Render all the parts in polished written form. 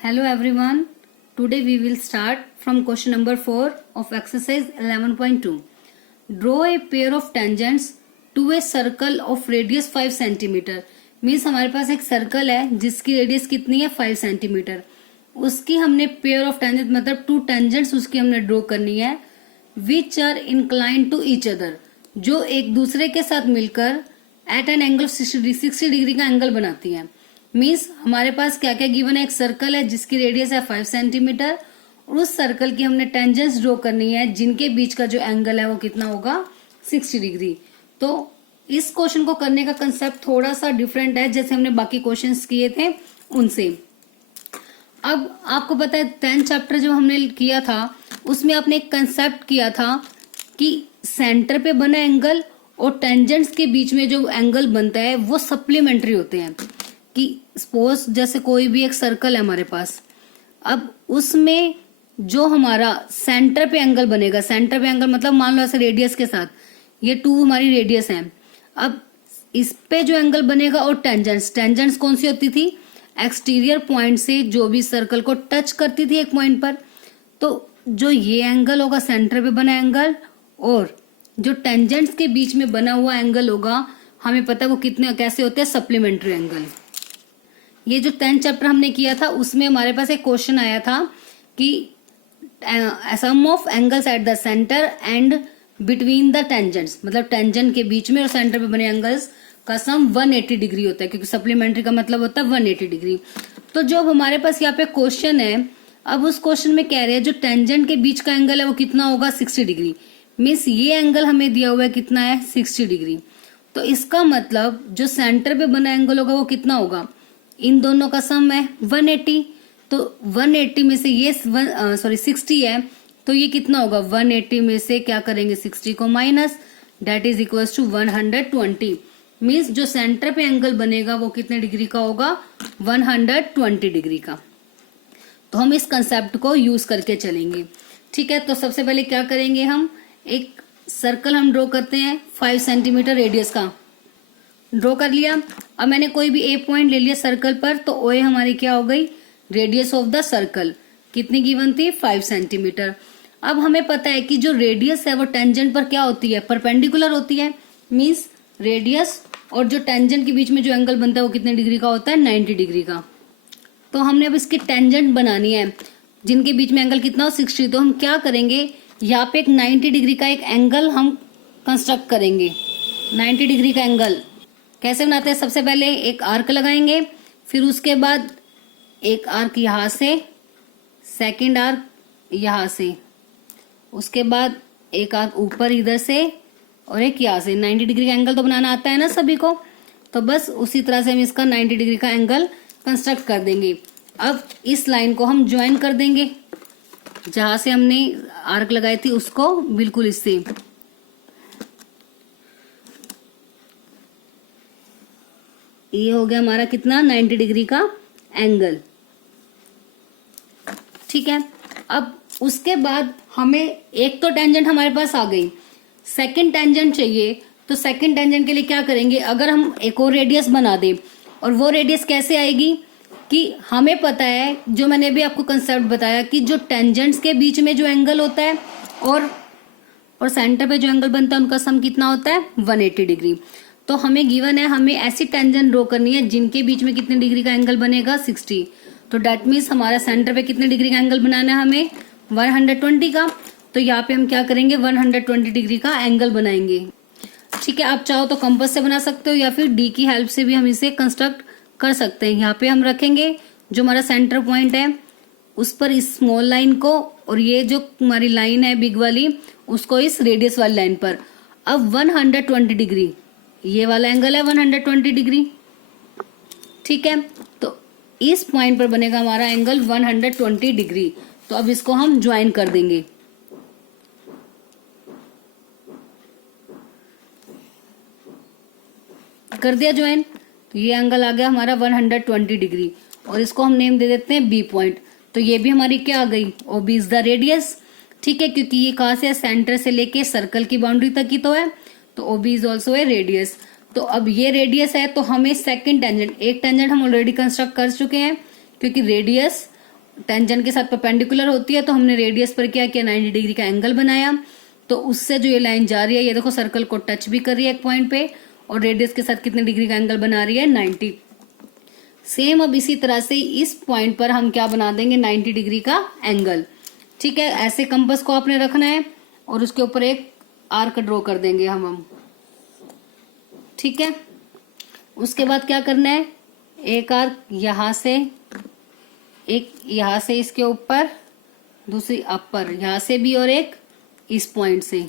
Hello everyone. Today we will start from question number 4 of exercise 11.2. Draw a pair of tangents to a circle of radius 5 cm. Means हमारे पास एक circle है जिसकी radius कितनी है 5 centimetre. उसकी हमने pair of tangent मतलब 2 tangents उसकी हमने ड्रॉ करनी है which are inclined to each other, जो एक दूसरे के साथ मिलकर एट एन एंगल 60 डिग्री का एंगल बनाती है. मीन्स हमारे पास क्या क्या गिवन है, एक सर्कल है जिसकी रेडियस है 5 सेंटीमीटर और उस सर्कल की हमने टेंजेंट्स ड्रॉ करनी है जिनके बीच का जो एंगल है वो कितना होगा 60 डिग्री. तो इस क्वेश्चन को करने का कंसेप्ट थोड़ा सा डिफरेंट है जैसे हमने बाकी क्वेश्चंस किए थे उनसे. अब आपको पता है 10th चैप्टर जो हमने किया था उसमें आपने एक कंसेप्ट किया था कि सेंटर पे बना एंगल और टेंजेंट्स के बीच में जो एंगल बनता है वो सप्लीमेंट्री होते हैं. कि सपोज जैसे कोई भी एक सर्कल है हमारे पास, अब उसमें जो हमारा सेंटर पे एंगल बनेगा, सेंटर पे एंगल मतलब मान लो ऐसे रेडियस के साथ ये 2 हमारी रेडियस है. अब इस पे जो एंगल बनेगा और टेंजेंट्स कौन सी होती थी, एक्सटीरियर पॉइंट से जो भी सर्कल को टच करती थी एक पॉइंट पर. तो जो ये एंगल होगा सेंटर पे बना एंगल और जो टेंजेंट्स के बीच में बना हुआ एंगल होगा हमें पता है वो कितने कैसे होते हैं, सप्लीमेंट्री एंगल. ये जो 10th चैप्टर हमने किया था उसमें हमारे पास एक क्वेश्चन आया था कि sum of angles at the centre and between the tangents, मतलब टेंजेंट के बीच में और सेंटर पे बने एंगल्स का सम 180 डिग्री होता है क्योंकि सप्लीमेंट्री का मतलब होता है 180 डिग्री. तो जो अब हमारे पास यहाँ पे क्वेश्चन है, अब उस क्वेश्चन में कह रहे हैं जो टेंजेंट के बीच का एंगल है वो कितना होगा 60 डिग्री. मीन्स ये एंगल हमें दिया हुआ है कितना है 60 डिग्री. तो इसका मतलब जो सेंटर पे बना एंगल होगा वो कितना होगा, इन दोनों का सम है 180. तो 180 में से ये 60 है तो ये कितना होगा 180 में से क्या करेंगे 60 को minus, that is equal to 120. Means जो सेंटर पे एंगल बनेगा वो कितने डिग्री का होगा 120 डिग्री का. तो हम इस कंसेप्ट को यूज करके चलेंगे. ठीक है, तो सबसे पहले क्या करेंगे, हम एक सर्कल हम ड्रॉ करते हैं 5 सेंटीमीटर रेडियस का. ड्रॉ कर लिया. अब मैंने कोई भी ए पॉइंट ले लिया सर्कल पर, तो ओ ए हमारी क्या हो गई रेडियस ऑफ द सर्कल, कितनी गिवन थी 5 सेंटीमीटर. अब हमें पता है कि जो रेडियस है वो टेंजेंट पर क्या होती है, परपेंडिकुलर होती है. मींस रेडियस और जो टेंजेंट के बीच में जो एंगल बनता है वो कितने डिग्री का होता है 90 डिग्री का. तो हमने अब इसकी टेंजेंट बनानी है जिनके बीच में एंगल कितना हो 60. तो हम क्या करेंगे, यहाँ पे एक 90 डिग्री का एक एंगल हम कंस्ट्रक्ट करेंगे. 90 डिग्री का एंगल कैसे बनाते हैं, सबसे पहले एक आर्क लगाएंगे, फिर उसके बाद एक आर्क यहाँ से, सेकंड आर्क यहाँ से, उसके बाद एक आर्क ऊपर इधर से और एक यहाँ से. 90 डिग्री का एंगल तो बनाना आता है ना सभी को, तो बस उसी तरह से हम इसका 90 डिग्री का एंगल कंस्ट्रक्ट कर देंगे. अब इस लाइन को हम ज्वाइन कर देंगे जहां से हमने आर्क लगाई थी उसको बिल्कुल इससे. ये हो गया हमारा कितना 90 डिग्री का एंगल. ठीक है, अब उसके बाद हमें एक तो टेंजेंट हमारे पास आ गई, सेकंड टेंजेंट चाहिए. तो सेकंड टेंजेंट के लिए क्या करेंगे, अगर हम एक और रेडियस बना दें, और वो रेडियस कैसे आएगी कि हमें पता है जो मैंने अभी आपको कंसेप्ट बताया कि जो टेंजेंट्स के बीच में जो एंगल होता है और सेंटर पे जो एंगल बनता है उनका सम कितना होता है 180 डिग्री. तो हमें गिवन है हमें ऐसी टेंजेंट ड्रॉ करनी है जिनके बीच में कितने डिग्री का एंगल बनेगा 60. तो डेट मीन्स हमारा सेंटर पे कितने डिग्री का एंगल बनाना है हमें 120 का. तो यहाँ पे हम क्या करेंगे 120 डिग्री का एंगल बनाएंगे. ठीक है, आप चाहो तो कंपास से बना सकते हो या फिर डी की हेल्प से भी हम इसे कंस्ट्रक्ट कर सकते हैं. यहाँ पे हम रखेंगे जो हमारा सेंटर पॉइंट है उस पर इस स्मॉल लाइन को, और ये जो हमारी लाइन है बिग वाली उसको इस रेडियस वाली लाइन पर. अब 120 डिग्री ये वाला एंगल है 120 डिग्री. ठीक है, तो इस पॉइंट पर बनेगा हमारा एंगल 120 डिग्री. तो अब इसको हम ज्वाइन कर देंगे. कर दिया ज्वाइन, तो ये एंगल आ गया हमारा 120 डिग्री और इसको हम नेम दे देते हैं बी पॉइंट. तो ये भी हमारी क्या आ गई, O B is the radius. ठीक है, क्योंकि ये कहां से सेंटर से लेके सर्कल की बाउंड्री तक ही तो है, तो O B is also a radius. तो अब ये रेडियस है तो हमें सेकंड टेंजेंट, एक टेंजेंट हम ऑलरेडी कंस्ट्रक्ट कर चुके हैं क्योंकि रेडियस टेंजेंट के साथ परपेंडिकुलर होती है, तो हमने रेडियस पर क्या किया, 90 डिग्री का एंगल बनाया। तो उससे जो ये लाइन जा रही है, ये देखो सर्कल को टच भी कर रही है एक पॉइंट पे, और रेडियस के साथ कितने डिग्री का एंगल बना रही है, 90। सेम अब इसी तरह से इस पॉइंट पर हम क्या बना देंगे, 90 डिग्री का एंगल। ठीक है, ऐसे कंपास को आपने रखना है और उसके ऊपर एक आर्क ड्रॉ कर देंगे हम। ठीक है, उसके बाद क्या करना है, एक आर्क यहां से, एक यहां से इसके ऊपर, दूसरी अपर यहां से भी, और एक इस पॉइंट से।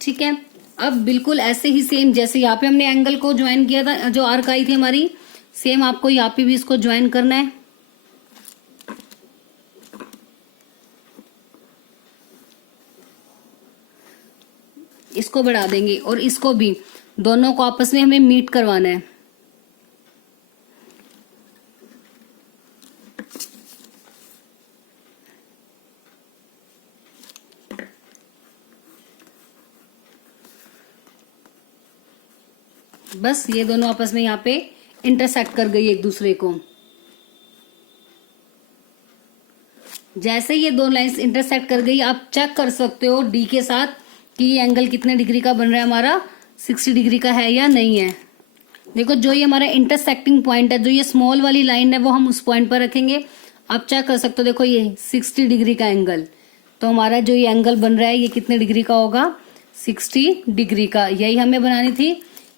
ठीक है, अब बिल्कुल ऐसे ही सेम जैसे यहाँ पे हमने एंगल को ज्वाइन किया था, जो आर्क आई थी हमारी, सेम आपको यहाँ पे भी इसको ज्वाइन करना है। इसको बढ़ा देंगे और इसको भी, दोनों को आपस में हमें मीट करवाना है। बस ये दोनों आपस में यहाँ पे इंटरसेक्ट कर गई एक दूसरे को। जैसे ये दो लाइंस इंटरसेक्ट कर गई, आप चेक कर सकते हो डी के साथ कि ये एंगल कितने डिग्री का बन रहा है हमारा, 60 डिग्री का है या नहीं है। देखो जो ये हमारा इंटरसेक्टिंग पॉइंट है, जो ये स्मॉल वाली लाइन है, वो हम उस पॉइंट पर रखेंगे। आप चेक कर सकते हो, देखो ये 60 डिग्री का एंगल, तो हमारा जो ये एंगल बन रहा है ये कितने डिग्री का होगा, 60 डिग्री का। यही हमें बनानी थी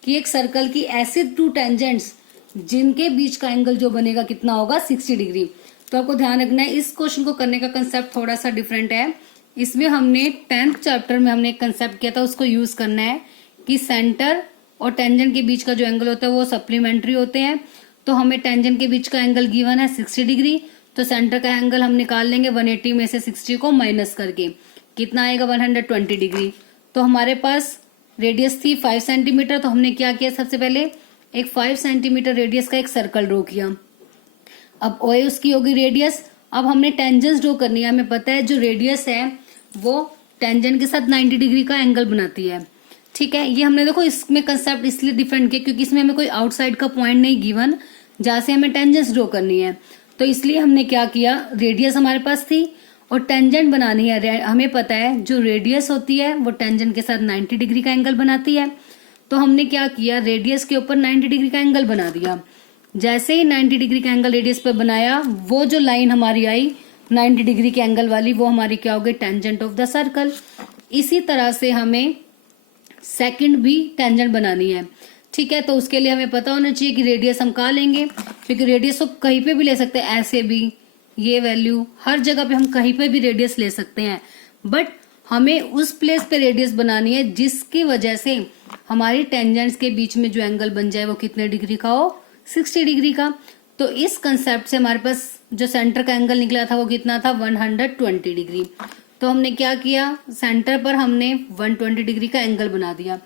कि एक सर्कल की ऐसे टू टेंजेंट्स जिनके बीच का एंगल जो बनेगा कितना होगा, 60 डिग्री। तो आपको ध्यान रखना है, इस क्वेश्चन को करने का कंसेप्ट थोड़ा सा डिफरेंट है। इसमें हमने 10th चैप्टर में हमने एक कंसेप्ट किया था, उसको यूज करना है कि सेंटर और टेंजेंट के बीच का जो एंगल होता है वो सप्लीमेंट्री होते हैं। तो हमें टेंजेंट के बीच का एंगल गिवन है 60 डिग्री, तो सेंटर का एंगल हम निकाल लेंगे 180 में से 60 को माइनस करके, कितना आएगा, 120 डिग्री। तो हमारे पास रेडियस थी 5 सेंटीमीटर, तो हमने क्या किया, सबसे पहले एक 5 सेंटीमीटर रेडियस का एक सर्कल ड्रॉ किया। अब ओए उसकी होगी रेडियस। अब हमने टेंजेंट्स ड्रॉ करनी है। हमें पता है जो रेडियस है वो टेंजेंट के साथ 90 डिग्री का एंगल बनाती है। ठीक है, ये हमने देखो इसमें कंसेप्ट इसलिए डिफरेंट किया क्योंकि इसमें हमें कोई आउटसाइड का पॉइंट नहीं गिवन जहां से हमें टेंजेंट्स ड्रॉ करनी है। तो इसलिए हमने क्या किया, रेडियस हमारे पास थी और टेंजेंट बनानी है। हमें पता है जो रेडियस होती है वो टेंजेंट के साथ 90 डिग्री का एंगल बनाती है। तो हमने क्या किया, रेडियस के ऊपर 90 डिग्री का एंगल बना दिया। जैसे ही 90 डिग्री का एंगल रेडियस पर बनाया, वो जो लाइन हमारी आई 90 डिग्री के एंगल वाली, वो हमारी क्या हो गई, टेंजेंट ऑफ द सर्कल। इसी तरह से हमें सेकंड भी टेंजेंट बनानी है। ठीक है, तो उसके लिए हमें पता होना चाहिए कि रेडियस हम कहाँ लेंगे, क्योंकि रेडियस तो कहीं पे भी ले सकते हैं, ऐसे भी, ये वैल्यू हर जगह पे हम कहीं पे भी रेडियस ले सकते हैं। बट हमें उस प्लेस पे रेडियस बनानी है जिसकी वजह से हमारी टेंजेंट्स के बीच में जो एंगल बन जाए वो कितने डिग्री का हो, 60 डिग्री का। तो इस कंसेप्ट से हमारे पास जो सेंटर का एंगल निकला था वो कितना था, 120 डिग्री। तो हमने क्या किया, सेंटर पर हमने 120 डिग्री का एंगल बना दिया।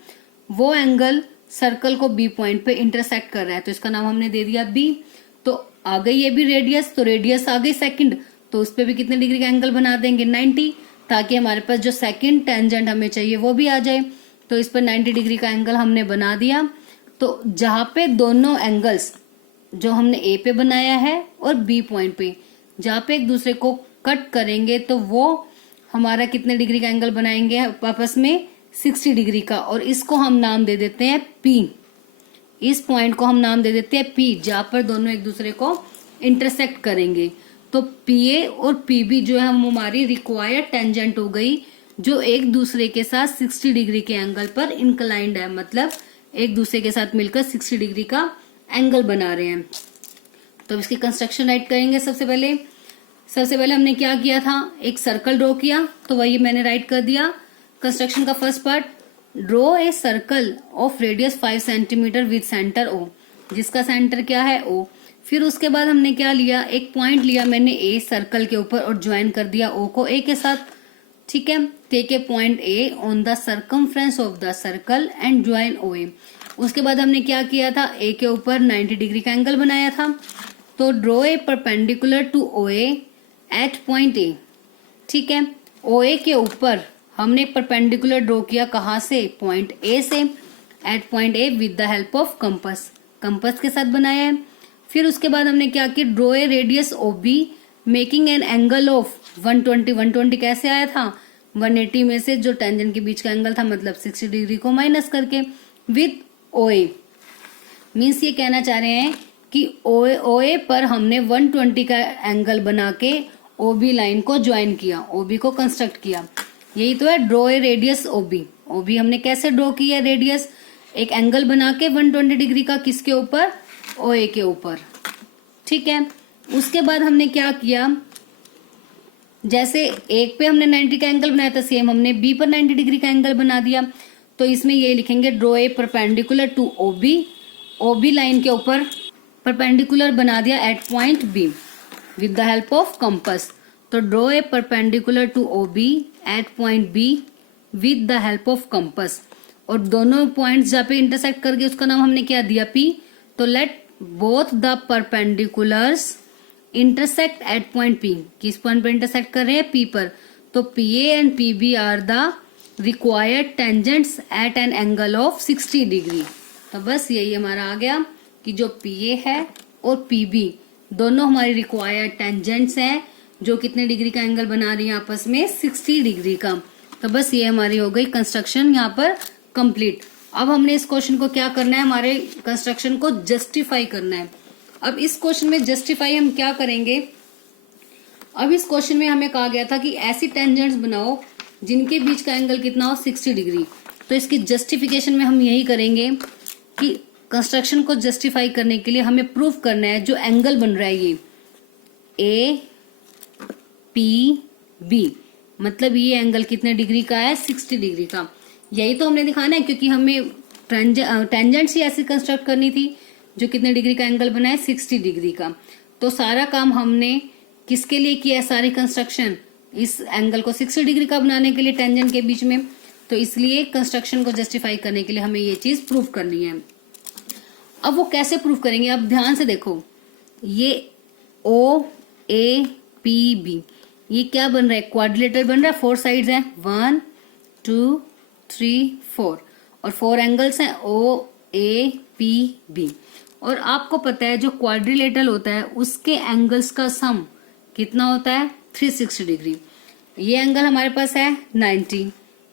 वो एंगल सर्कल को बी पॉइंट पे इंटरसेक्ट कर रहा है, तो इसका नाम हमने दे दिया बी। तो आ गई ये भी रेडियस, तो रेडियस आ गई सेकंड, तो उस पर भी कितने डिग्री का एंगल बना देंगे, 90, ताकि हमारे पास जो सेकंड टेंजेंट हमें चाहिए वो भी आ जाए। तो इस पर 90 डिग्री का एंगल हमने बना दिया। तो जहां पे दोनों एंगल्स जो हमने ए पे बनाया है और बी पॉइंट पे जहां पे एक दूसरे को कट करेंगे, तो वो हमारा कितने डिग्री का एंगल बनाएंगे आपस में, 60 डिग्री का। और इसको हम नाम दे देते हैं पी। इस पॉइंट को हम नाम दे देते हैं पी, जहां पर दोनों एक दूसरे को इंटरसेक्ट करेंगे। तो पीए और पीबी जो है हमारी रिक्वायर्ड टेंजेंट हो गई, जो एक दूसरे के साथ 60 डिग्री के एंगल पर इंक्लाइंड है, मतलब एक दूसरे के साथ मिलकर 60 डिग्री का एंगल बना रहे हैं। तो इसकी कंस्ट्रक्शन राइट करेंगे। सबसे पहले हमने क्या किया था, एक सर्कल ड्रॉ किया, तो वही मैंने राइट कर दिया। कंस्ट्रक्शन का first part, draw a circle of radius 5 centimetre with centre O, जिसका सेंटर क्या है ओ। फिर उसके बाद हमने क्या लिया, एक पॉइंट लिया मैंने ए सर्कल के ऊपर और ज्वाइन कर दिया ओ को ए के साथ। ठीक है, take a point A on the circumference of the circle and join O A. उसके बाद हमने क्या किया था, ए के ऊपर 90 डिग्री का एंगल बनाया था। तो draw a perpendicular to O A at point A. ठीक है, ओ ए के ऊपर हमने परपेंडिकुलर ड्रॉ किया, कहां से, पॉइंट ए से। At point A with the help of compass, compass के साथ बनाया है। फिर उसके बाद हमने क्या किया, draw a radius O B making an angle of 120, 120 कैसे आया था, 180 में से जो टेंजेंट के बीच का एंगल था मतलब 60 डिग्री को माइनस करके, विद ओ ए, मीन्स ये कहना चाह रहे हैं कि ओ ए पर हमने 120 का एंगल बना के ओ बी लाइन को ज्वाइन किया, ओ बी को कंस्ट्रक्ट किया, यही तो है draw a radius O B. O B हमने कैसे ड्रॉ किया रेडियस, एक एंगल बना के 120 डिग्री का, किसके ऊपर, ओ ए के ऊपर, ठीक है। उसके बाद हमने क्या किया, जैसे एक पे हमने 90 का एंगल बनाया था, सेम हमने बी पर 90 डिग्री का एंगल बना दिया, तो इसमें ये लिखेंगे draw a perpendicular to O B line के ऊपर परपेंडिकुलर बना दिया at point B with the help of compass. तो draw a perpendicular to O B at point B with the help of compass, और दोनों पॉइंट्स जहाँ पे intersect करके उसका नाम हमने क्या दिया, पी। तो let both the perpendiculars intersect at point P, किस पॉइंट पर इंटरसेक्ट कर रहे हैं, पी पर। तो P A and P B are the required tangents at an angle of 60 degree. तो बस यही हमारा आ गया कि जो पी ए है और पी बी दोनों हमारी रिक्वायर्ड टेंजेंट्स हैं, जो कितने डिग्री का एंगल बना रही है आपस में, 60 डिग्री का। तो बस ये हमारी हो गई कंस्ट्रक्शन यहाँ पर कंप्लीट। अब हमने इस क्वेश्चन को क्या करना है, हमारे कंस्ट्रक्शन को जस्टिफाई करना है। अब इस क्वेश्चन में जस्टिफाई हम क्या करेंगे, अब इस क्वेश्चन में हमें कहा गया था कि ऐसी टेंजेंट्स बनाओ जिनके बीच का एंगल कितना हो, 60 डिग्री। तो इसकी जस्टिफिकेशन में हम यही करेंगे कि कंस्ट्रक्शन को जस्टिफाई करने के लिए हमें प्रूफ करना है जो एंगल बन रहा है ये ए पी बी, मतलब ये एंगल कितने डिग्री का है, 60 डिग्री का। यही तो हमने दिखाना है, क्योंकि हमें टेंजेंट्स ही ऐसी कंस्ट्रक्ट करनी थी जो कितने डिग्री का एंगल बनाए, 60 डिग्री का। तो सारा काम हमने किसके लिए किया है, सारी कंस्ट्रक्शन इस एंगल को 60 डिग्री का बनाने के लिए टेंजेंट के बीच में। तो इसलिए कंस्ट्रक्शन को जस्टिफाई करने के लिए हमें ये चीज प्रूफ करनी है। अब वो कैसे प्रूफ करेंगे, अब ध्यान से देखो, ये ओ ए पी बी ये क्या बन रहा है, क्वाड्रिलेटरल बन रहा है, 4 साइड्स हैं, 1 2 3 4, और 4 एंगल्स हैं ओ ए पी बी। और आपको पता है जो क्वाड्रिलेटरल होता है उसके एंगल्स का सम कितना होता है, 360 डिग्री। ये एंगल हमारे पास है 90,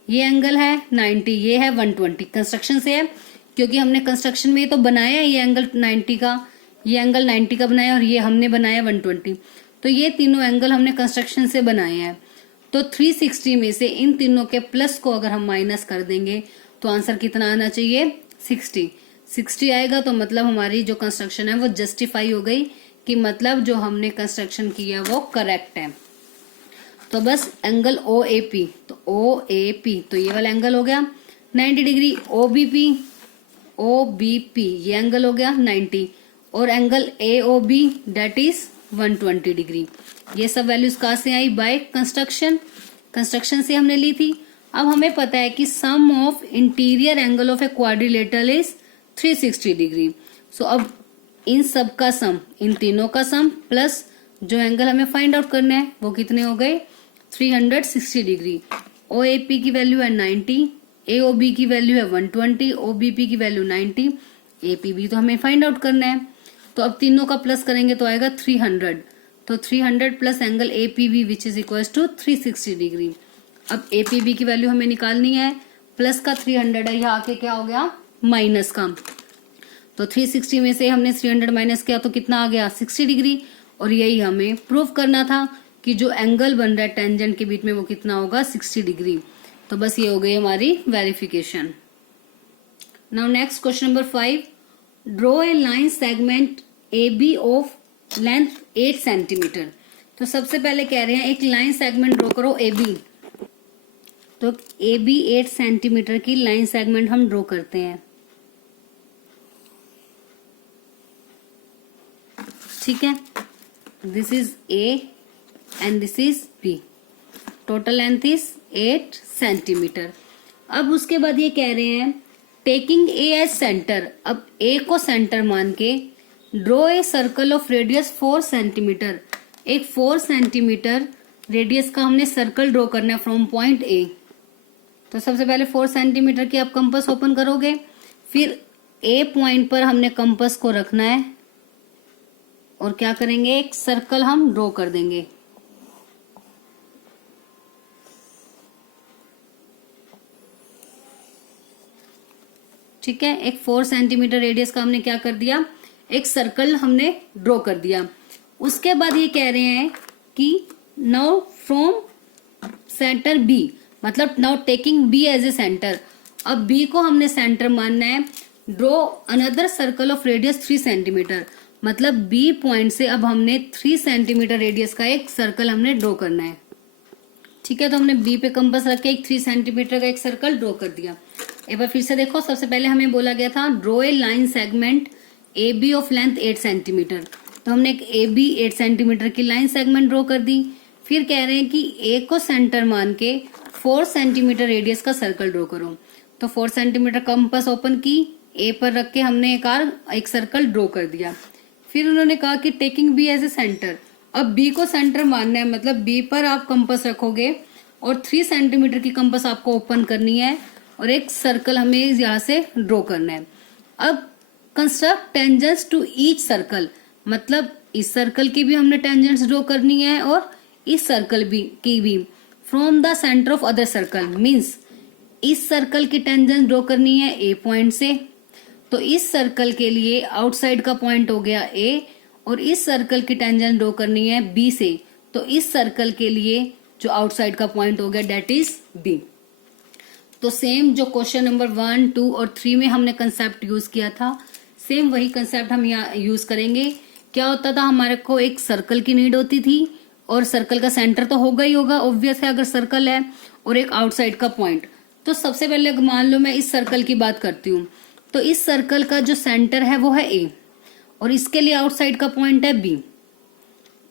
ये एंगल है 90, ये है 120। कंस्ट्रक्शन से है, क्योंकि हमने कंस्ट्रक्शन में ये तो बनाया है, ये एंगल 90 का, ये एंगल 90 का बनाया, और ये हमने बनाया 120। तो ये तीनों एंगल हमने कंस्ट्रक्शन से बनाए हैं। तो 360 में से इन तीनों के प्लस को अगर हम माइनस कर देंगे तो आंसर कितना आना चाहिए, 60 आएगा। तो मतलब हमारी जो कंस्ट्रक्शन है वो जस्टिफाई हो गई, कि मतलब जो हमने कंस्ट्रक्शन किया वो करेक्ट है। तो बस एंगल ओ ए पी, तो ओ ए पी तो ये वाला एंगल हो गया 90 डिग्री, ओ बी पी ये एंगल हो गया 90, और angle A O B that is 120 degree. ये सब वैल्यूज कहाँ से आई, बाय कंस्ट्रक्शन से हमने ली थी। अब हमें पता है कि sum of interior angle of a quadrilateral is 360 degree. So अब इन सब का सम, इन तीनों का सम प्लस जो एंगल हमें फाइंड आउट करना है वो कितने हो गए, 360 डिग्री। ओ ए पी की वैल्यू है 90, ए ओ बी की वैल्यू है 120, ओ बी पी की वैल्यू 90, ए पी बी तो हमें फाइंड आउट करना है। तो अब तीनों का प्लस करेंगे तो आएगा 300, तो 300 plus angle A P B which is equal to 360 degree. अब ए पी बी की वैल्यू हमें निकालनी है, प्लस का 300 है, यहाँ आके क्या हो गया, माइनस का। तो 360 में से हमने 300 माइनस किया तो कितना आ गया, 60 डिग्री। और यही हमें प्रूफ करना था कि जो एंगल बन रहा है टेंजेंट के बीच में वो कितना होगा, 60 डिग्री। तो बस ये हो गई हमारी verification. Now next question number 5, draw a line segment A B of length 8 centimetre. तो सबसे पहले कह रहे हैं एक लाइन सेगमेंट ड्रॉ करो ए बी। तो ए बी 8 सेंटीमीटर की लाइन सेगमेंट हम ड्रॉ करते हैं, ठीक है। This is A and this is B, total length is 8 centimetre. अब उसके बाद ये कह रहे हैं टेकिंग ए एज सेंटर, अब ए को सेंटर मान के draw a circle of radius 4 centimetre. एक 4 सेंटीमीटर रेडियस का हमने सर्कल ड्रॉ करना है फ्रॉम पॉइंट ए। तो सबसे पहले 4 सेंटीमीटर की आप कंपास ओपन करोगे, फिर ए पॉइंट पर हमने कंपास को रखना है और क्या करेंगे, एक सर्कल हम ड्रॉ कर देंगे। ठीक है, एक 4 सेंटीमीटर रेडियस का हमने क्या कर दिया, एक सर्कल हमने ड्रॉ कर दिया। उसके बाद ये कह रहे हैं कि नाउ फ्रॉम सेंटर बी, मतलब now taking B as a centre, अब बी को हमने सेंटर मानना है। Draw another circle of radius 3 centimetre, मतलब बी पॉइंट से अब हमने 3 सेंटीमीटर रेडियस का एक सर्कल हमने ड्रॉ करना है। ठीक है, तो हमने बी पे कंपास रख के एक 3 सेंटीमीटर का एक सर्कल ड्रॉ कर दिया। एक बार फिर से देखो, सबसे पहले हमें बोला गया था draw a line segment A B of length 8 centimetre, तो हमने एक ए बी 8 सेंटीमीटर की लाइन सेगमेंट ड्रॉ कर दी। फिर कह रहे हैं कि ए को सेंटर मान के 4 सेंटीमीटर रेडियस का सर्कल ड्रॉ करो, तो 4 सेंटीमीटर कंपास ओपन की, ए पर रख के हमने एक सर्कल ड्रॉ कर दिया। फिर उन्होंने कहा कि taking B as a centre, अब बी को सेंटर मानना है, मतलब बी पर आप कंपास रखोगे और 3 सेंटीमीटर की कंपास आपको ओपन करनी है और एक सर्कल हमें यहाँ से ड्रॉ करना है। अब construct tangents to each circle, मतलब इस सर्कल की भी हमने टेंजेंट्स ड्रॉ करनी है और इस सर्कल की भी from the centre of other circle, means इस सर्कल की टेंजेंट ड्रॉ करनी है ए पॉइंट से, तो इस सर्कल के लिए आउटसाइड का पॉइंट हो गया ए, और इस सर्कल की टेंजेंट ड्रॉ करनी है बी से, तो इस सर्कल के लिए जो आउटसाइड का पॉइंट हो गया डेट इज बी। तो सेम जो क्वेश्चन नंबर 1, 2 और 3 में हमने कंसेप्ट यूज किया था, सेम वही कंसेप्ट हम यहाँ यूज करेंगे। क्या होता था, हमारे को एक सर्कल की नीड होती थी और सर्कल का सेंटर तो होगा ही होगा, ऑब्वियस है अगर सर्कल है, और एक आउटसाइड का पॉइंट। तो सबसे पहले मान लो मैं इस सर्कल की बात करती हूँ, तो इस सर्कल का जो सेंटर है वो है ए और इसके लिए आउटसाइड का पॉइंट है बी।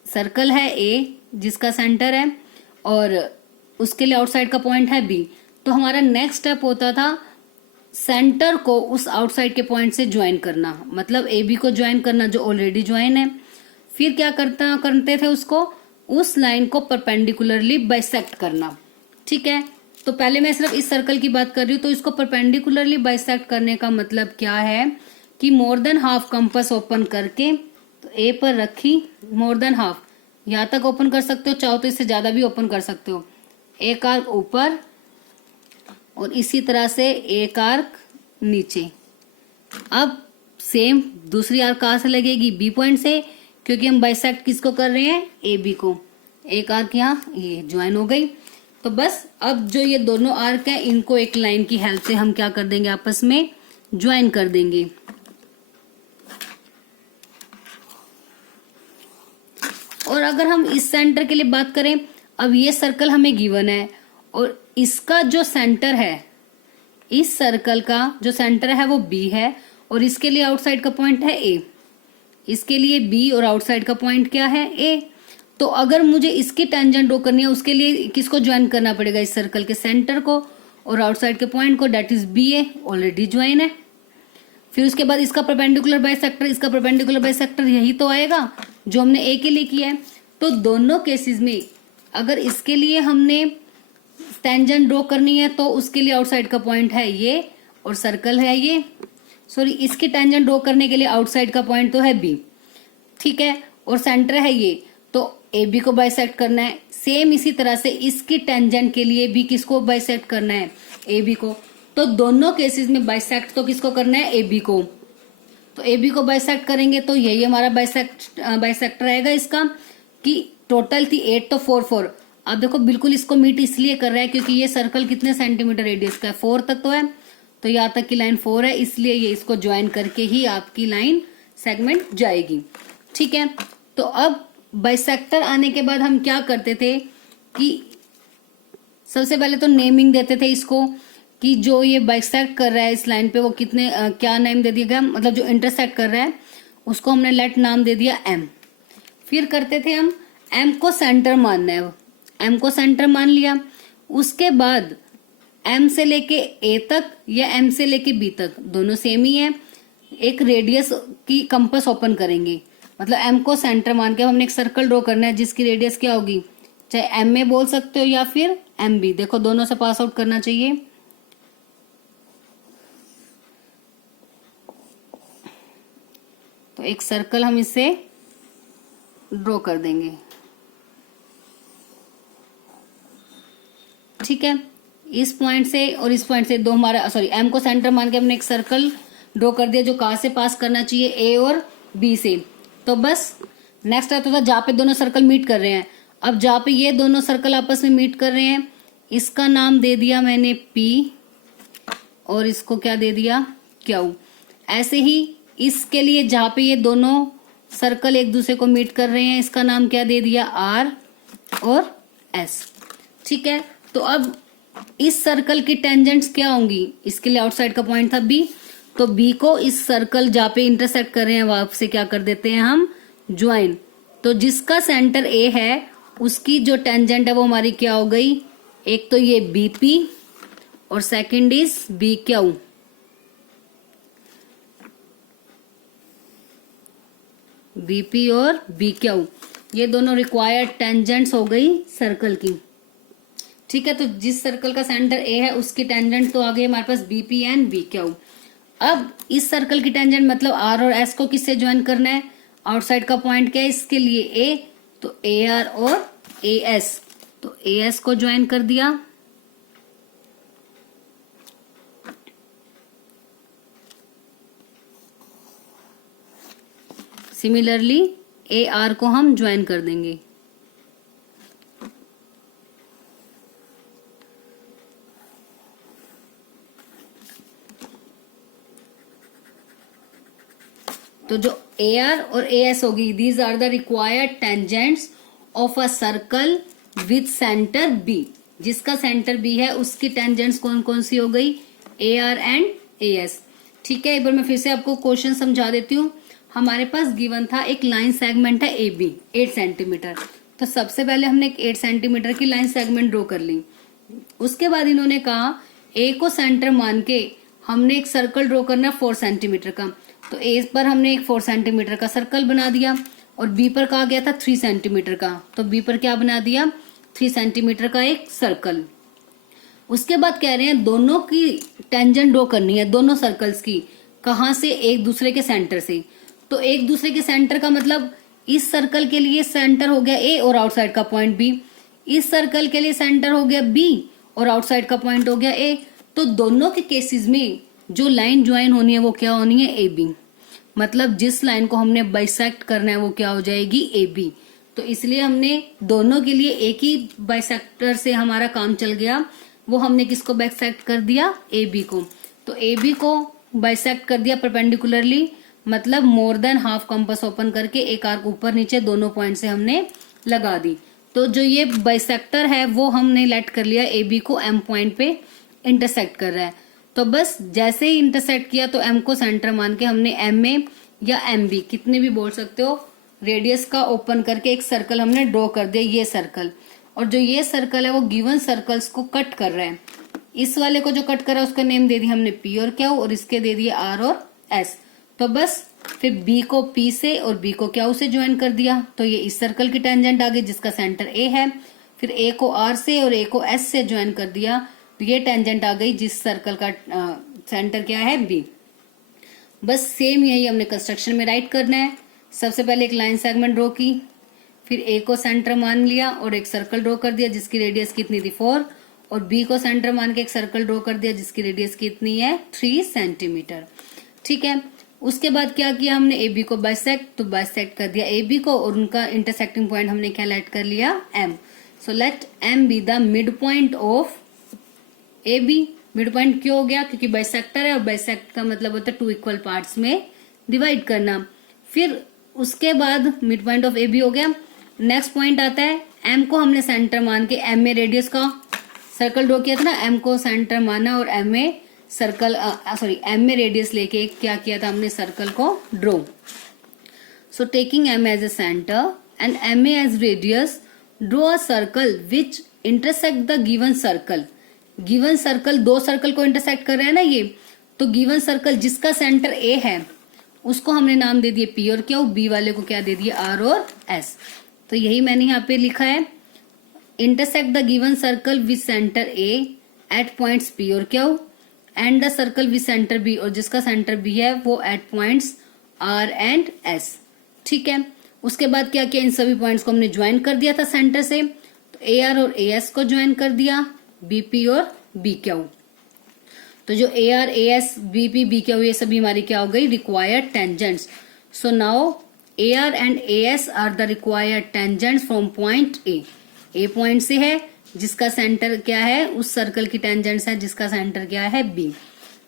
सर्कल है ए जिसका सेंटर है और उसके लिए आउटसाइड का पॉइंट है बी, तो हमारा नेक्स्ट स्टेप होता था सेंटर को उस आउटसाइड के पॉइंट से ज्वाइन करना, मतलब ए बी को ज्वाइन करना जो ऑलरेडी ज्वाइन है। फिर क्या करते थे, उसको उस लाइन को परपेंडिकुलरली बाइसेक्ट करना। ठीक है, तो पहले मैं सिर्फ इस सर्कल की बात कर रही हूँ, तो इसको परपेंडिकुलरली बाइसेक्ट करने का मतलब क्या है कि more than half compass open करके, तो ए पर रखी, मोर देन हाफ यहाँ तक ओपन कर सकते हो, चाहो तो इससे ज्यादा भी ओपन कर सकते हो, एक आर्क ऊपर और इसी तरह से एक आर्क नीचे। अब सेम दूसरी आर्क कहाँ से लगेगी, बी पॉइंट से, क्योंकि हम बाइसेक्ट किसको कर रहे हैं, ए बी को। एक आर्क यहाँ ये ज्वाइन हो गई, तो बस अब जो ये दोनों आर्क है इनको एक लाइन की हेल्प से हम क्या कर देंगे, आपस में ज्वाइन कर देंगे। और अगर हम इस सेंटर के लिए बात करें, अब ये सर्कल हमें गिवन है और इसका जो सेंटर है, इस सर्कल का जो सेंटर है वो बी है और इसके लिए आउटसाइड का पॉइंट है ए, इसके लिए बी और आउटसाइड का पॉइंट क्या है, ए। तो अगर मुझे इसकी टेंजेंट ड्रॉ करनी है, उसके लिए किसको ज्वाइन करना पड़ेगा, इस सर्कल के सेंटर को और आउटसाइड के पॉइंट को, that is B, A already join है। फिर उसके बाद इसका परपेंडिकुलर बाइसेक्टर, इसका परपेंडिकुलर बाइसेक्टर यही तो आएगा जो हमने ए के लिए किया है। तो दोनों केसेस में अगर इसके लिए हमने टेंजेंट ड्रॉ करनी है तो उसके लिए आउटसाइड का पॉइंट है ये और सर्कल है ये, सॉरी इसकी टेंजेंट ड्रॉ करने के लिए आउटसाइड का पॉइंट तो है बी, ठीक है, और सेंटर है ये, तो ए बी को बाइसेक्ट करना है। सेम इसी तरह से इसकी टेंजेंट के लिए भी किसको बाइसेक्ट करना है, ए बी को। तो दोनों केसेस में बाइसेक्ट तो किसको करना है, ए बी को। तो ए बी को बाइसेक्ट करेंगे तो यही हमारा बाइसेक्ट रहेगा इसका, कि टोटल थी 8 तो 4 4। अब देखो बिल्कुल इसको मीट इसलिए कर रहा है क्योंकि ये सर्कल कितने सेंटीमीटर रेडियस का है, 4 तक तो है, तो यहाँ तक की लाइन 4 है, इसलिए ये इसको ज्वाइन करके ही आपकी लाइन सेगमेंट जाएगी। ठीक है, तो अब बाइसेक्टर आने के बाद हम क्या करते थे कि सबसे पहले तो नेमिंग देते थे इसको, कि जो ये बाइसेक्ट कर रहा है इस लाइन पे वो कितने क्या नेम दे दिया गया, मतलब जो इंटरसेक्ट कर रहा है उसको हमने लेट नाम दे दिया एम। फिर करते थे हम एम को सेंटर मानना है, एम को सेंटर मान लिया, उसके बाद एम से लेके ए तक या एम से लेके बी तक दोनों सेम ही है, एक रेडियस की कंपास ओपन करेंगे, मतलब एम को सेंटर मान के हमने एक सर्कल ड्रॉ करना है जिसकी रेडियस क्या होगी, चाहे एम में बोल सकते हो या फिर एम बी, देखो दोनों से पास आउट करना चाहिए। तो एक सर्कल हम इसे ड्रॉ कर देंगे। ठीक है, इस पॉइंट से और इस पॉइंट से दो हमारा एम को सेंटर मान के हमने एक सर्कल ड्रॉ कर दिया जो कहाँ से पास करना चाहिए, ए और बी से। तो बस नेक्स्ट आता था जहाँ पे दोनों सर्कल मीट कर रहे हैं। अब जहाँ पे ये दोनों सर्कल आपस में मीट कर रहे हैं, इसका नाम दे दिया मैंने पी और इसको क्या दे दिया, क्यू। ऐसे ही इसके लिए जहाँ पे ये दोनों सर्कल एक दूसरे को मीट कर रहे हैं, इसका नाम क्या दे दिया, आर और एस। ठीक है, तो अब इस सर्कल की टेंजेंट्स क्या होंगी, इसके लिए आउटसाइड का पॉइंट था बी, तो बी को इस सर्कल जहाँ पे इंटरसेक्ट कर रहे हैं वहां से क्या कर देते हैं हम, ज्वाइन। तो जिसका सेंटर ए है उसकी जो टेंजेंट है वो हमारी क्या हो गई, एक तो ये बीपी और second is B Q. BP और बी क्यू ये दोनों रिक्वायर्ड टेंजेंट्स हो गई सर्कल की। ठीक है, तो जिस सर्कल का सेंटर ए है उसकी टेंजेंट तो आ गई हमारे पास बीपी एंड बी क्यू। अब इस सर्कल की टेंजेंट मतलब आर और एस को किससे ज्वाइन करना है, आउटसाइड का पॉइंट क्या है इसके लिए, ए, तो ए आर और ए एस, तो ए एस को ज्वाइन कर दिया। सिमिलरली ए आर को हम ज्वाइन कर देंगे। तो जो ए आर और ए एस होगी, these are the required tangents of a circle with centre B. जिसका सेंटर बी है उसकी टेंजेंट्स कौन कौन सी हो गई, A R and A S. ठीक है, एक बार मैं फिर से आपको क्वेश्चन समझा देती हूँ। हमारे पास गिवन था एक लाइन सेगमेंट है ए बी 8 सेंटीमीटर। तो सबसे पहले हमने एक 8 सेंटीमीटर की लाइन सेगमेंट ड्रॉ कर ली। उसके बाद इन्होंने कहा ए को सेंटर मान के हमने एक सर्कल ड्रॉ करना 4 सेंटीमीटर का। तो ए पर हमने एक 4 सेंटीमीटर का सर्कल बना दिया और बी पर कहा गया था 3 सेंटीमीटर का, तो बी पर क्या बना दिया, 3 सेंटीमीटर का एक सर्कल। उसके बाद कह रहे हैं दोनों की टेंजेंट ड्रॉ करनी है, दोनों सर्कल्स की। कहां से, एक दूसरे के सेंटर से। तो एक दूसरे के सेंटर का मतलब इस सर्कल के लिए सेंटर हो गया ए और आउटसाइड का पॉइंट बी, इस सर्कल के लिए सेंटर हो गया बी और आउटसाइड का पॉइंट हो गया ए। तो दोनों के केसेस में जो लाइन ज्वाइन होनी है वो क्या होनी है, ए बी। मतलब जिस लाइन को हमने बाइसेक्ट करना है वो क्या हो जाएगी, ए बी। तो इसलिए हमने दोनों के लिए एक ही बाइसेक्टर से हमारा काम चल गया। वो हमने किसको बाइसेक्ट कर दिया, ए बी को। तो ए बी को बाइसेक्ट कर दिया परपेंडिकुलरली, मतलब more than half compass open करके एक आर्क ऊपर नीचे दोनों पॉइंट से हमने लगा दी। तो जो ये बाइसेक्टर है वो हमने लेट कर लिया ए बी को एम पॉइंट पे इंटरसेक्ट कर रहा है। तो बस जैसे ही इंटरसेक्ट किया तो एम को सेंटर मान के हमने एम ए या एम बी कितने भी बोल सकते हो, रेडियस का ओपन करके एक सर्कल हमने ड्रॉ कर दिया, ये सर्कल। और जो ये सर्कल है वो गिवन सर्कल्स को कट कर रहा है। इस वाले को जो कट कर रहा है उसका नेम दे दिया हमने पी और क्यू और इसके दे दिए आर और एस। तो बस फिर बी को पी से और बी को क्यू से ज्वाइन कर दिया, तो ये इस सर्कल की टेंजेंट आ गई जिसका सेंटर ए है। फिर ए को आर से और ए को एस से ज्वाइन कर दिया, तो ये टेंजेंट आ गई जिस सर्कल का सेंटर क्या है, बी। बस सेम यही हमने कंस्ट्रक्शन में राइट करना है। सबसे पहले एक लाइन सेगमेंट ड्रॉ की, फिर ए को सेंटर मान लिया और एक सर्कल ड्रॉ कर दिया जिसकी रेडियस कितनी थी 4, और बी को सेंटर मान के एक सर्कल ड्रॉ कर दिया जिसकी रेडियस कितनी है 3 सेंटीमीटर। ठीक है, उसके बाद क्या किया हमने, ए बी को बाइसेक्ट, तो बाइसेक्ट कर दिया ए बी को और उनका इंटरसेक्टिंग पॉइंट हमने क्या लेट कर लिया, M. So let M be the mid point of A B. Mid point क्यों हो गया, क्योंकि बाइसेक्टर है और बाइसेक्ट का मतलब होता है 2 इक्वल पार्ट्स में डिवाइड करना। फिर उसके बाद mid point of A B हो गया। नेक्स्ट पॉइंट आता है एम को हमने सेंटर मान के एम में रेडियस का सर्कल ड्रॉ किया था ना, एम को सेंटर माना और एम में सर्कल एम में रेडियस लेके क्या किया था हमने, सर्कल को draw. So taking M as a centre and M A as radius, draw a circle which intersect the given circle. Given circle, दो सर्कल को इंटरसेक्ट कर रहे हैं ना ये, तो गिवन सर्कल जिसका सेंटर ए है उसको हमने नाम दे दिए पी और क्यू, बी वाले को क्या दे दिया आर और एस। तो यही मैंने यहाँ पे लिखा है, intersect the given circle with centre A at points P और Q and the circle with centre B, और जिसका सेंटर बी है वो at points R and S। ठीक है, उसके बाद क्या किया, इन सभी पॉइंट्स को हमने ज्वाइन कर दिया था सेंटर से, तो AR और AS को ज्वाइन कर दिया, BP और BQ। तो जो AR, AS, BP, BQ ये सभी हमारी क्या हो गई, required tangents. So now AR and AS are the required tangents from point A point से है जिसका सेंटर क्या है, उस सर्कल की टेंजेंट्स है जिसका सेंटर क्या है, B।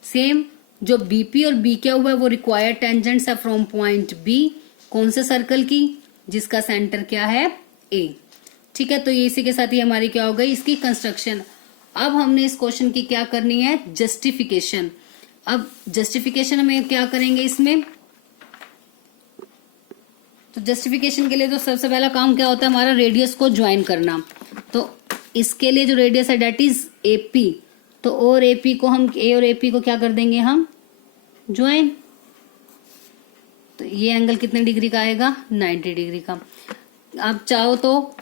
सेम जो BP और BQ है वो रिक्वायर्ड टेंजेंट्स है फ्रॉम पॉइंट B, कौन से सर्कल की, जिसका सेंटर क्या है, A। ठीक है, तो ये इसी के साथ ही हमारी क्या हो गई, इसकी कंस्ट्रक्शन। अब हमने इस क्वेश्चन की क्या करनी है, जस्टिफिकेशन। अब जस्टिफिकेशन हमें क्या करेंगे इसमें, तो जस्टिफिकेशन के लिए तो सबसे पहला काम क्या होता है हमारा, रेडियस को ज्वाइन करना। तो इसके लिए जो रेडियस है डेट इज AP, तो और AP को हम, A और AP को क्या कर देंगे हम, ज्वाइन। तो ये एंगल कितने डिग्री का आएगा, 90 डिग्री का। आप चाहो तो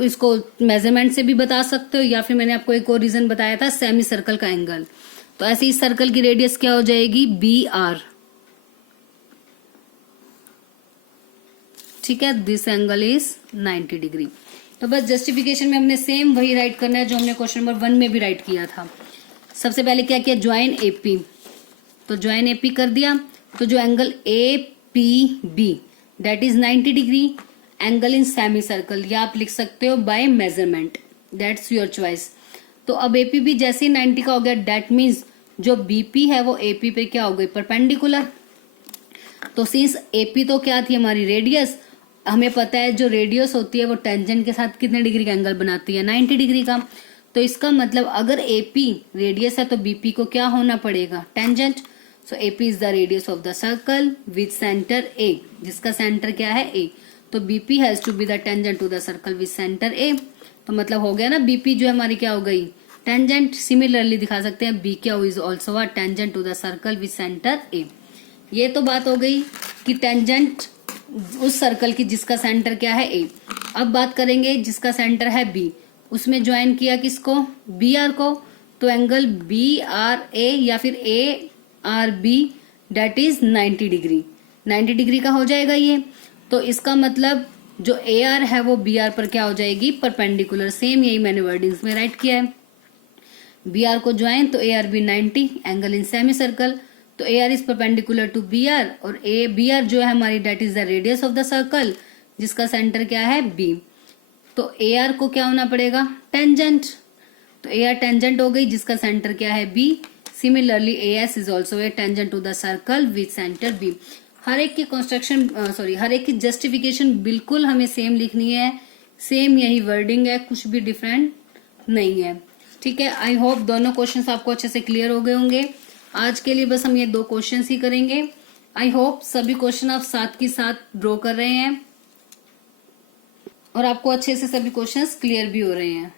इसको मेजरमेंट से भी बता सकते हो, या फिर मैंने आपको एक और रीजन बताया था, सेमी सर्कल का एंगल। तो ऐसे इस सर्कल की रेडियस क्या हो जाएगी, BR। ठीक है, दिस एंगल इज 90 डिग्री। तो बस जस्टिफिकेशन में हमने सेम वही राइट करना है जो हमने क्वेश्चन नंबर 1 में भी राइट किया था। सबसे पहले क्या किया, ज्वाइन AP, तो ज्वाइन AP कर दिया। तो जो angle APB that is 90 degree, angle in semicircle, या आप लिख सकते हो by measurement, that's your choice. तो अब APB जैसे ही 90 का हो गया, दैट मीन्स जो BP है वो AP पे क्या हो गई, परपेंडिकुलर। तो सिंस AP तो क्या थी हमारी रेडियस, हमें पता है जो रेडियस होती है वो टेंजेंट के साथ कितने डिग्री का एंगल बनाती है, 90 डिग्री का। तो इसका मतलब अगर AP रेडियस है तो BP को क्या होना पड़ेगा, tangent. So AP is the radius of the circle with centre A, जिसका सेंटर क्या है, A। तो BP has to be the tangent to the circle with centre A। तो मतलब हो गया ना, BP जो हमारी क्या हो गई, टेंजेंट। सिमिलरली दिखा सकते हैं BQ is also a tangent to the circle with centre A। ये तो बात हो गई कि टेंजेंट उस सर्कल की जिसका सेंटर क्या है, A। अब बात करेंगे जिसका सेंटर है B, उसमें ज्वाइन किया किसको, BR को। तो एंगल BRA या फिर ARB that is 90 degree, 90 degree का हो जाएगा ये। तो इसका मतलब जो AR है वो BR पर क्या हो जाएगी, परपेंडिकुलर। सेम यही मैंने वर्डिंग्स में राइट किया है, BR को ज्वाइन, तो ARB 90, angle in semicircle. तो AR is perpendicular to BR, और BR जो है हमारी that is the radius of the circle, जिसका सेंटर क्या है, B। तो AR को क्या होना पड़ेगा, टेंजेंट। तो AR टेंजेंट हो गई जिसका सेंटर क्या है, B। Similarly AS is also a tangent to the circle with centre B। हर एक की कंस्ट्रक्शन हर एक की जस्टिफिकेशन बिल्कुल हमें सेम लिखनी है, सेम यही वर्डिंग है, कुछ भी डिफरेंट नहीं है। ठीक है, आई होप दोनों क्वेश्चंस आपको अच्छे से क्लियर हो गए होंगे। आज के लिए बस हम ये 2 क्वेश्चंस ही करेंगे। आई होप सभी क्वेश्चन आप साथ के साथ ड्रॉ कर रहे हैं और आपको अच्छे से सभी क्वेश्चंस क्लियर भी हो रहे हैं।